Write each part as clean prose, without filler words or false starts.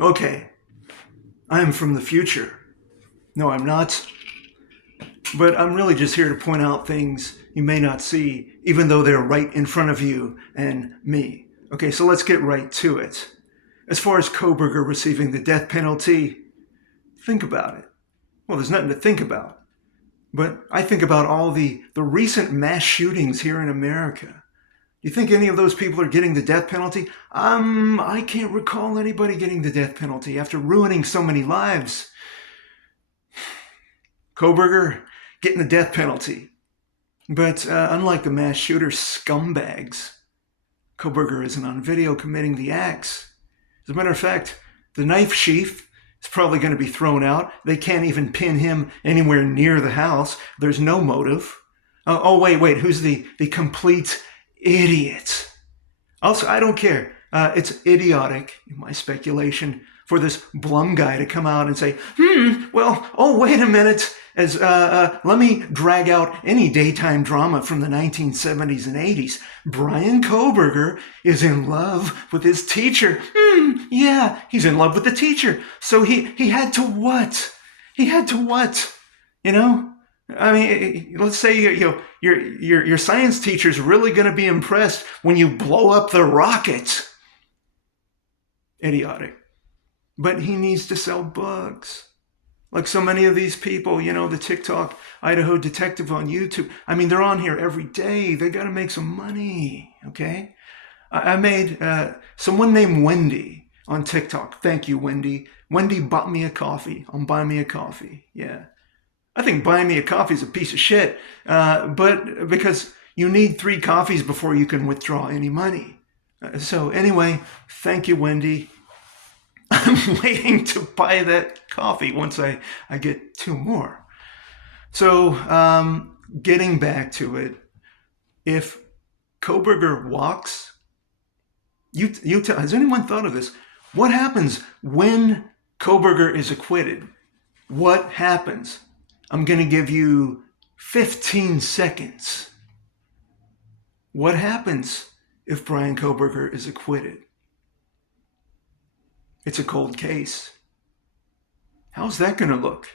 Okay, I'm from the future. No, I'm not. But I'm really just here to point out things you may not see, even though they're right in front of you and me. Okay, so let's get right to it. As far as Kohberger receiving the death penalty, think about it. Well, there's nothing to think about. But I think about all the recent mass shootings here in America. You think any of those people are getting the death penalty? I can't recall anybody getting the death penalty after ruining so many lives. Kohberger getting the death penalty. But unlike the mass shooter scumbags, Kohberger isn't on video committing the acts. As a matter of fact, the knife sheath is probably going to be thrown out. They can't even pin him anywhere near the house. There's no motive. Wait, who's the complete idiot? Also, I don't care. It's idiotic, in my speculation, for this Blum guy to come out and say, wait a minute, as let me drag out any daytime drama from the 1970s and 80s. Brian Kohberger is in love with his teacher. Yeah, he's in love with the teacher. So he had to what? He had to what? You know? I mean, let's say your science teacher's really going to be impressed when you blow up the rocket. Idiotic. But he needs to sell books. Like so many of these people, the TikTok Idaho detective on YouTube. I mean, they're on here every day. They got to make some money, okay? I made someone named Wendy on TikTok. Thank you, Wendy. Wendy bought me a coffee on Buy Me a Coffee. Yeah. I think buying me a coffee is a piece of shit, but because you need 3 coffees before you can withdraw any money. So anyway, thank you, Wendy. I'm waiting to buy that coffee once I get 2 more. So getting back to it, if Kohberger walks, has anyone thought of this? What happens when Kohberger is acquitted? What happens? I'm going to give you 15 seconds. What happens if Brian Kohberger is acquitted? It's a cold case. How's that going to look?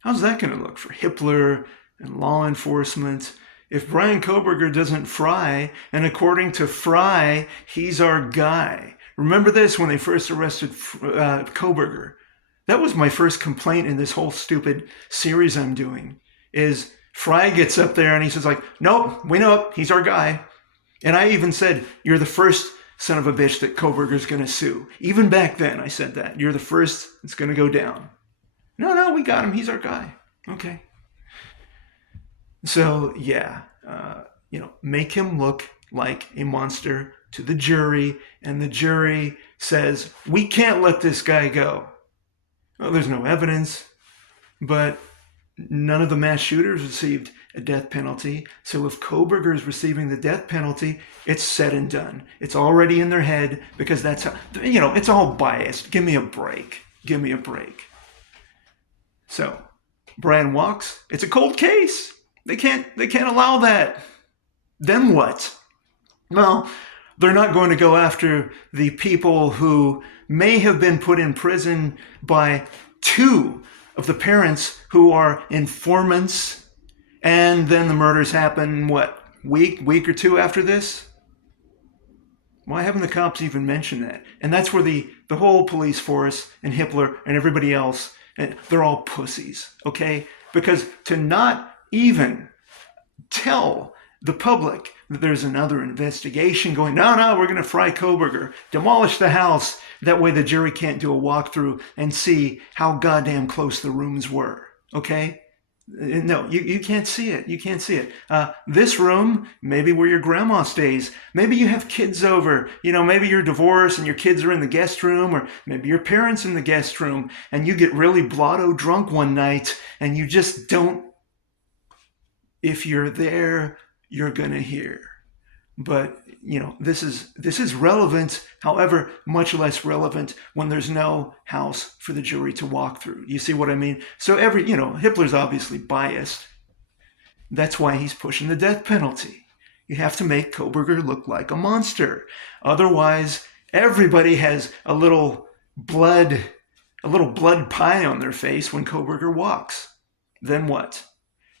How's that going to look for Hitler and law enforcement? If Brian Kohberger doesn't fry, and according to Fry, he's our guy. Remember this when they first arrested Kohberger. That was my first complaint in this whole stupid series I'm doing, is Fry gets up there and he says nope, we know it, he's our guy. And I even said, you're the first son of a bitch that Kohberger's going to sue. Even back then I said that. You're the first that's going to go down. No, we got him. He's our guy. Okay. So, yeah, make him look like a monster to the jury, and the jury says, we can't let this guy go. Well, there's no evidence, but none of the mass shooters received a death penalty. So if Kohberger is receiving the death penalty, it's said and done. It's already in their head because that's how, it's all biased. Give me a break. Give me a break. So Brian walks. It's a cold case. They can't allow that. Then what? Well, they're not going to go after the people who may have been put in prison by 2 of the parents who are informants, and then the murders happen, week or 2 after this? Why haven't the cops even mentioned that? And that's where the whole police force and Hitler and everybody else, they're all pussies, okay? Because to not even tell the public that there's another investigation going, no, we're going to fry Kohberger, demolish the house. That way the jury can't do a walkthrough and see how goddamn close the rooms were, okay? No, you can't see it. You can't see it. This room, maybe where your grandma stays. Maybe you have kids over. Maybe you're divorced and your kids are in the guest room, or maybe your parents in the guest room, and you get really blotto drunk one night and you just don't. If you're there, you're gonna hear. But this is relevant, however, much less relevant when there's no house for the jury to walk through. You see what I mean? So Hitler's obviously biased. That's why he's pushing the death penalty. You have to make Kohberger look like a monster. Otherwise, everybody has a little blood, a little blood pie on their face when Kohberger walks. Then what?